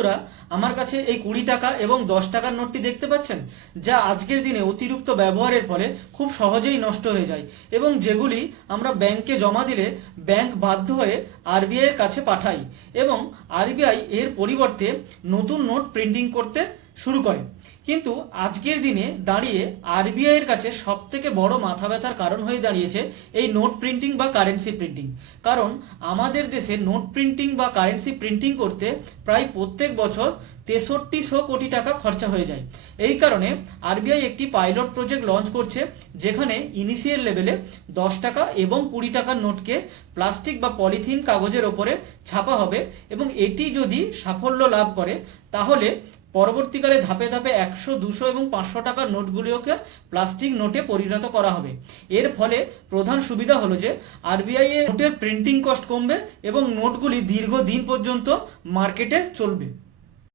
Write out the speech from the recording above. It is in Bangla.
বন্ধুরা, আমার কাছে এই 20 টাকা এবং 10 টাকার নোটটি দেখতে পাচ্ছেন, যা আজকের দিনে অতিরিক্ত ব্যবহারের ফলে খুব সহজেই নষ্ট হয়ে যায় এবং যেগুলি আমরা ব্যাংকে জমা দিলে ব্যাংক বাধ্য হয়ে আরবিআই এর কাছে পাঠায় এবং আরবিআই এর পরিবর্তে নতুন নোট প্রিন্টিং করতে শুরু করে। কিন্তু আজকের দিনে দাঁড়িয়ে আরবিআই এর কাছে সবথেকে বড় মাথা ব্যথার কারণ হয়ে দাঁড়িয়েছে এই নোট প্রিন্টিং বা কারেন্সি প্রিন্টিং। কারণ আমাদের দেশে নোট প্রিন্টিং বা কারেন্সি প্রিন্টিং করতে প্রায় প্রত্যেক বছর 6300 কোটি টাকা খরচা হয়ে যায়। এই কারণে আরবিআই একটি পাইলট প্রজেক্ট লঞ্চ করছে, যেখানে ইনিশিয়াল লেভেলে 10 টাকা এবং 20 টাকার নোটকে প্লাস্টিক বা পলিথিন কাগজের ওপরে ছাপা হবে এবং এটি যদি সাফল্য লাভ করে তাহলে পরবর্তীকালে ধাপে ধাপে 100, 200 এবং 500 টাকার নোটগুলিকে প্লাস্টিক নোটে পরিণত করা হবে। এর ফলে প্রধান সুবিধা হলো যে আরবিআই এর নোটের প্রিন্টিং কস্ট কমবে এবং নোটগুলি দীর্ঘদিন পর্যন্ত মার্কেটে চলবে।